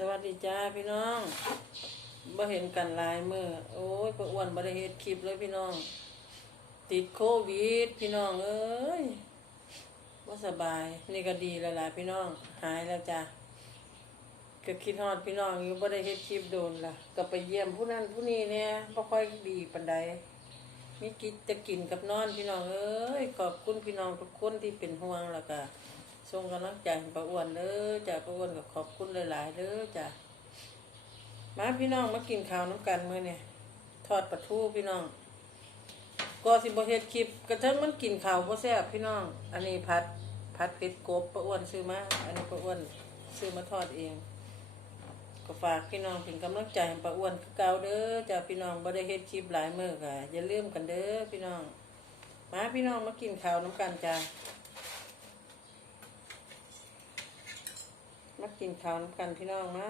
สวัสดีจ้าพี่น้องบ่เห็นกันหลายมือโอ้ยประอ้วนบ่ได้เฮ็ดคลิปเลยพี่น้อง ติดโควิด พี่น้องเอ้ยบ่สบาย นี่ก็ดีแล้วล่ะพี่น้อง หายแล้วจ้ะก็คิดฮอดพี่น้องอยู่บ่ได้เฮ็ดคลิปโดนล่ะ ก็ไปเยี่ยมผู้นั้นผู้นี้เนี่ยบ่ค่อยดีปานใดมีกิจจะกินกับนอนพี่น้องเอ้ยขอบคุณพี่น้องทุกคนที่เป็นห่วงแล้วก็ ส่งกำลังใจให้ป้าอ้วนเด้อจ้ะป้าอ้วนก็ขอบคุณหลายๆเด้อจ้ะมาพี่น้องมากินข้าวน้ำกันมื้อเนี่ยทอดปลาทูพี่น้องก็สิบเฮ็ดคลิปกระทั่งมันกินข้าวบ่แซ่บพี่น้อง อันนี้ผัดผัดเป็ดกบป้าอ้วนซื้อมาอันนี้ป้าอ้วนซื้อมาทอดเอง ก็ฝากพี่น้องเป็นกำลังใจป้าอ้วนคือเก่าเด้อจ้ะพี่น้องบ่ได้เฮ็ดคลิปหลายมื้อก็อย่าลืมกันเด้อพี่น้อง มาพี่น้องมากินข้าวน้ำกันจ้ะ มากินข้าวน้ำกันพี่น้องมา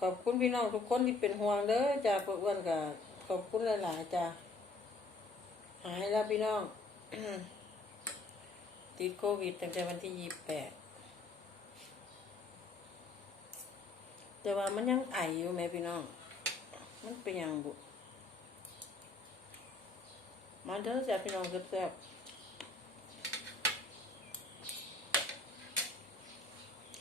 ขอบคุณพี่น้องทุกคนที่เป็นห่วงเด้อจ้าพวกอ้วนกับขอบคุณหลายๆจ้าหายแล้วพี่น้องติดโควิดตั้งแต่วันที่ยี่สิบแปดแต่ว่ามันยังไออยู่ไหมพี่น้อง มันเป็นยังบุมาเด้อจ้าพี่น้องแซ่บๆ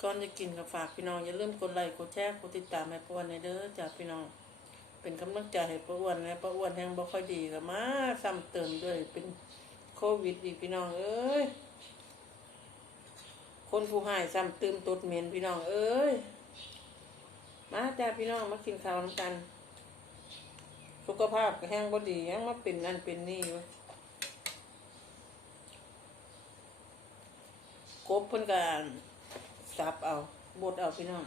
ก่อนจะกินก็ฝากพี่น้องอย่าลืมกดไลค์กดแชร์กดติดตามให้ป้าอ้วนในเด้อจ้าพี่น้อง เป็นกำลังใจให้ป้าอ้วนนะป้าอ้วนแห้งบ่ค่อยดีก็มาซ้ำเติมด้วยเป็นโควิดอีกพี่น้องเอ้ยคนผู้หายซ้ำเติมตดเหม็นพี่น้องเอ้ยมาจ้าพี่น้องมากินข้าวน้ำกัน สุขภาพแห้งบ่ดียังมาเป็นนั่นเป็นนี่อยู่กบเพิ่นก็ สับเอาบดเอาพี่น้อง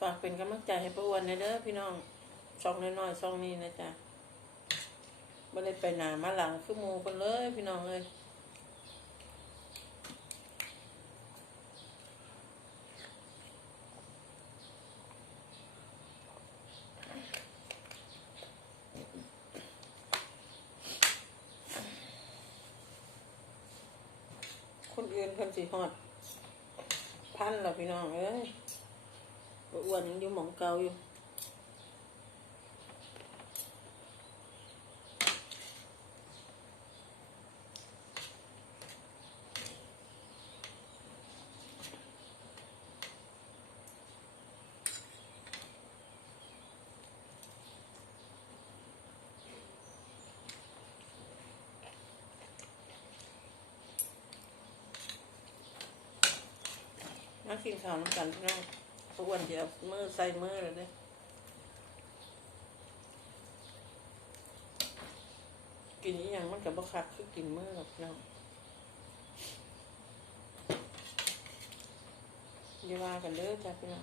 ฝากเป็นกำลังใจให้ป้าอ้วนนะเด้อพี่น้องช่องน้อยๆช่องนี้นะจ๊ะไม่ได้ไปหนามาหลังคือหมูกันเลยพี่น้องเลย คนอื่นคนสิฮอด พันแล้วพี่น้องเอ้ยอ้วนยังอยู่หมองเก่าอยู่ มากินข้าวน้ำกันพี่น้องสวกอ้วนจะเอามือใส่มือเลยเด้กินอหย่างมันกับบ่คักคือกินมือหรอกพี่น้องอย่าว่ากันเด้อจ้ะพี่น้อง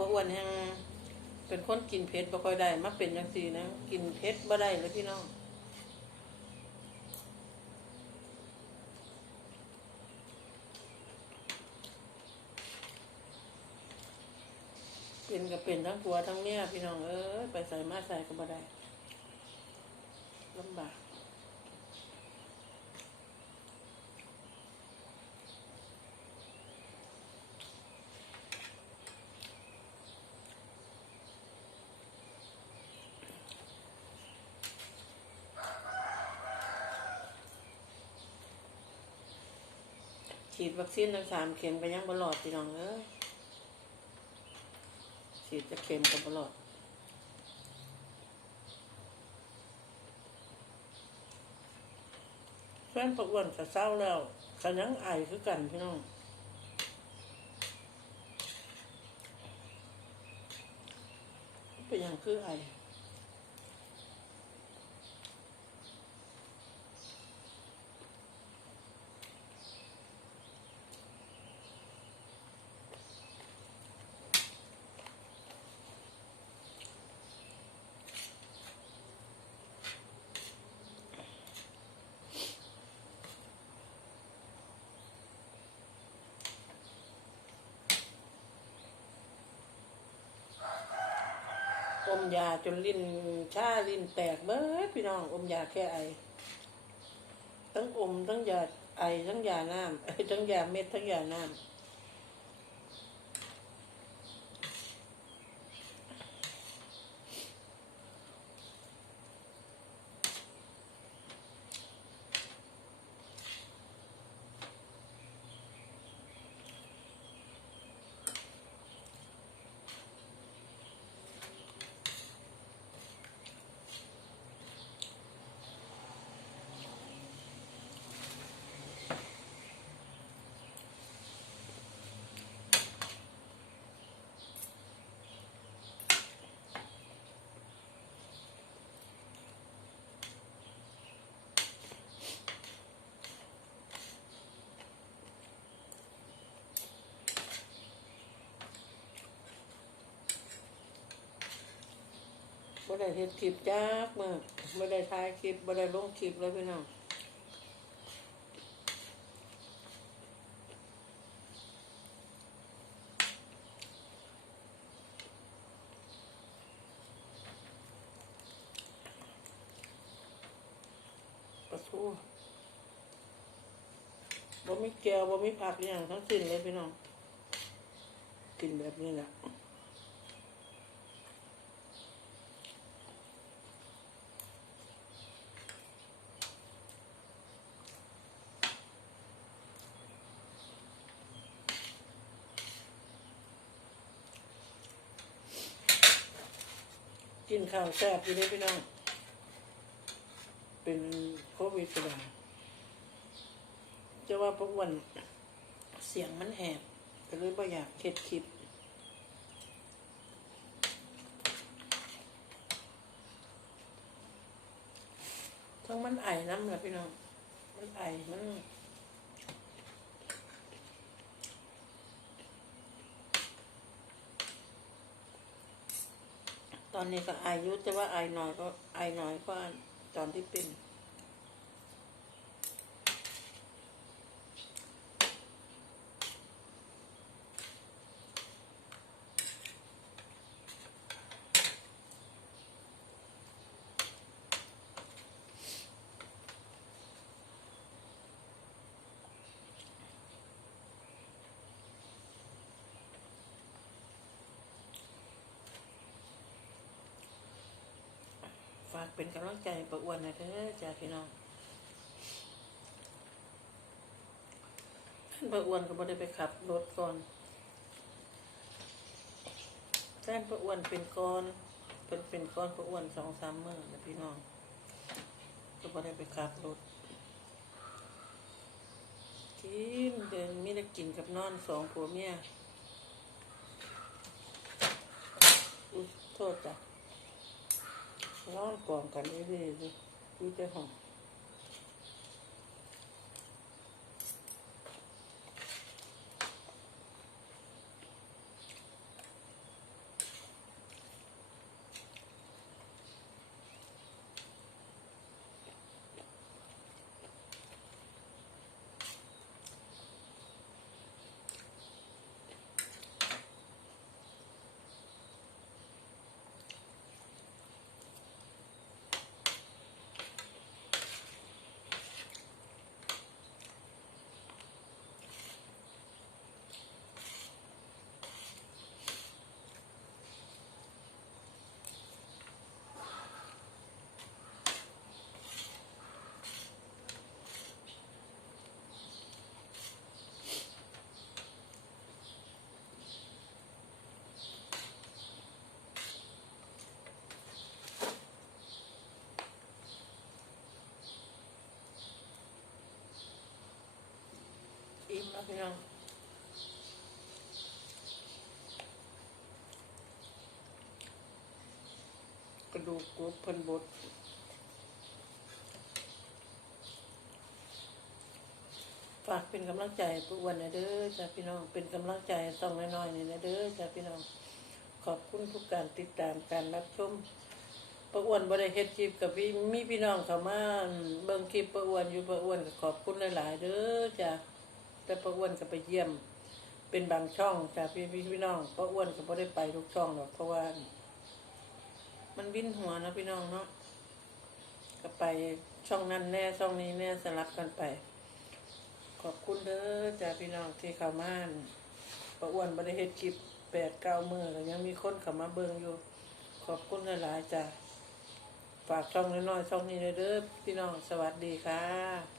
พวกอ้วนแห้งเป็นคนกินเผ็ดบ่ค่อยได้มาเป็นจังซี่นะ กินเผ็ดบ่ได้เลยพี่น้องเป็นก็เป็นทั้งผัวทั้งเมียพี่น้องเอ้ยไปใส่มาใส่ก็บ่ได้ลำบาก ฉีดวัคซีนทั้งสามเข็มไปยังบลอดพี่น้องเอ้ยฉีดจะเข็มกับบลอดแฟนประอ้วนก็เศร้าแล้วก็ยังไอคือกันพี่น้องเป็นอย่างคือไอ อมยาจนลิ้นชาลิ้นแตกเบิดพี่น้องอมยาแค่ไอ ทั้งอมทั้งยาไอทั้งยาน้ำทั้งยาเม็ดทั้งยาน้ำ ได้เฮ็ดคลิปจักมื้อบ่ได้ถ่ายคลิปบ่ได้ลงคลิปเลยพี่น้องปลาทูบ่มีแก้วบ่มีผักอย่างทั้งสิ้นเลยพี่น้อง กินแบบนี้แหละ กินข้าวแซ่บอยู่เลยพี่น้อง เป็นโควิดก็ได้จะว่าพวกวันเสียงมันแหบก็เลยบ่อยากเฮ็ดคลิปทั้งมันไอน้ำแหละพี่น้อง มันไอมัน ตอนนี้ก็อายุแต่ว่าอายน้อยก็อายน้อยกว่าตอนที่เป็น เป็นกำลังใจประอ้วนนะเด้อจ้าพี่น้องท่านประอ้วนก็บ่ได้ไปขับรถก่อนแฟนประอ้วนเป็นก้อนเป็นเป็นก้อนประอ้วนสองสามมื้อนะพี่น้องก็บ่ได้ไปขับรถกินเดินมีได้กินกับนอนสองผัวเมียอุ้ยโทษจ้ะ นอนกองกันเรื่อยๆเลยอยู่แต่ห้อง พี่น้องกระดูกกรุบเพิ่นบดฝากเป็นกำลังใจให้ผู้อ้วนนะเด้อจ้าพี่น้องเป็นกำลังใจส่องน้อยๆนี่นะเด้อจ้าพี่น้องขอบคุณทุกการติดตามการรับชมป้าอ้วนบ่ได้เฮ็ดคลิปกับพี่มีพี่น้องเข้ามาเบิ่งคลิปป้าอ้วนอยู่ป้าอ้วนขอบคุณหลาย ๆ เด้อจ้า แต่ป้าอ้วนก็ไปเยี่ยม เป็นบางช่องจ้าพี่พี่น้องป้าอ้วนก็บ่ได้ไปทุกช่องหรอกเพราะว่า มันวิ่นหัวนะพี่น้องเนาะก็ไปช่องนั้นแน่ช่องนี้แน่สลับกันไป ขอบคุณเด้อจ้าพี่น้องที่เข้ามาประอ้วนบริเฮ็ดคลิปแปดเก้ามือแล้วยังมีคนเข้ามาเบิ่งอยู่ ขอบคุณหลายๆจ้าฝากช่องน้อยๆช่องนี้เลยเด้อพี่น้องสวัสดีค่ะ